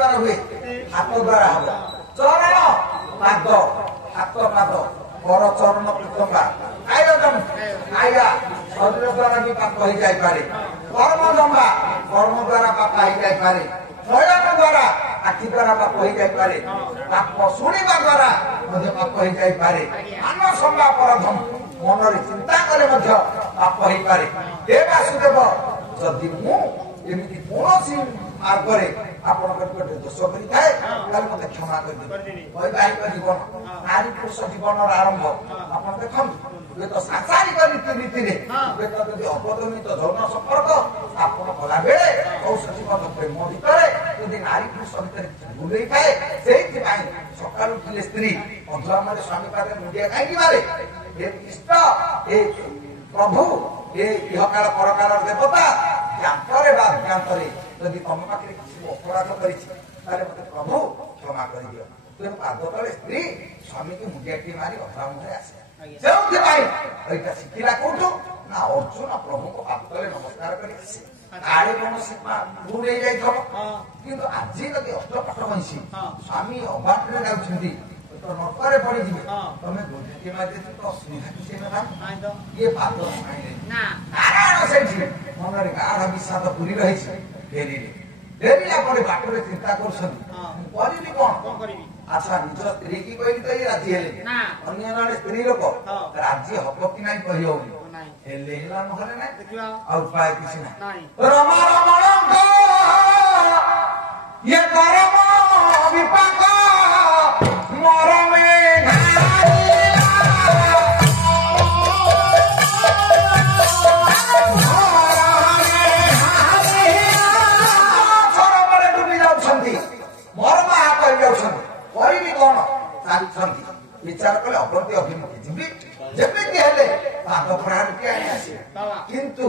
द्वारा हुए हाथ द्वारा हम चरण पाद हाथ पाद पर चरण प्रथमा आयोजन आया शरीर द्वारा भी पाप हो जाए कर्म जमा कर्म द्वारा पाप हो जाए नयन द्वारा आखि द्वारा पाप हो जाए पाप शुणा द्वारा पाप हो जाए मान संभा परधम मन चिंता करे पाप हो पारे हे वासुदेव जदि मुझे कौन मार्ग आपण दोष कर मत क्षमा कर वैवाहिक जीवन नारी पुरुष जीवन आरंभ आप देखो ये तो सांसारिक रीति रीति अपदमित यौन संपर्क आपन कला बेले औषधीवन प्रेम भितर यदि नारी पुरुष भितर भूल थाए से सका उठिले स्त्री मधुआम स्वामी पाखे मुंडिया कहीं मारे इष्ट ए प्रभु ये इहकाल परकाल देवता ज्ञातरे बा ज्ञातरे यदि तुम पाखे किसी अपराध कर प्रभु क्षमा कर दियो तेणु पाद तले स्त्री स्वामी की मुंडियाटी मारी अधरा मुहे आसे से शिखिला कौटू ना अर्जुन प्रभु को पाद तले नमस्कार कर काले कौन दूर किंतु आज यदि अष्टपाठ बंशी स्वामी अबाट जाऊँगी तो नटरे पड़ी जी तुम गोदी मारी तो असुविधा किसी ना ये पाद नारायण से मन गाढ़ विषाद पूरी रही फेर फेरला बाटर चिंता करी कौन अच्छा निज स्त्री की कहली तो ये राजी हेले अन्य जड़े स्त्री लोक राजी हम कि ना कही उपाय किसी ना रमा रमण ये परम विपाक मरमे विचार कले अप्रति अभिमुखी जीवी जमी हेले पाद प्राणी आसी किंतु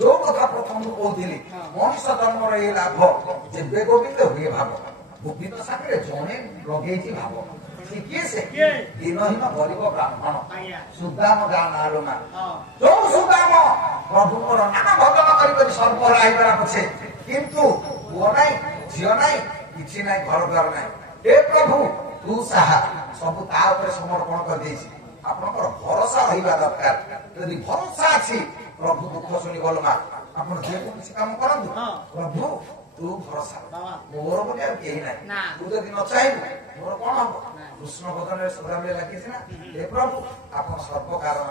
जो कथा प्रथम कहती मनुष्य जन्म ये लाभ जेबे गोविंद हुए भाव गोविंद सागर जड़े लगे भाव किए से दिनहीन गरीब ब्राह्मण सुदाम गाँ नालोना जो सुदाम प्रभु नाना भजन कर सर्व हराइबार पछे किंतु पुओ नाई झील नाई कि ना घर द्वार ना हे प्रभु तू साहा सब समर्पण कर आपनकर भरोसा रहा दरकार यदि भरोसा अच्छी प्रभु दुख शुणी गल माँ आप किसी काम करूँ प्रभु तू भरोसा मोर बोले कहीं ना तू जब न चाहबू मोर कौन हम कृष्ण भजन सदाबले लगे प्रभु आप सर्व कारण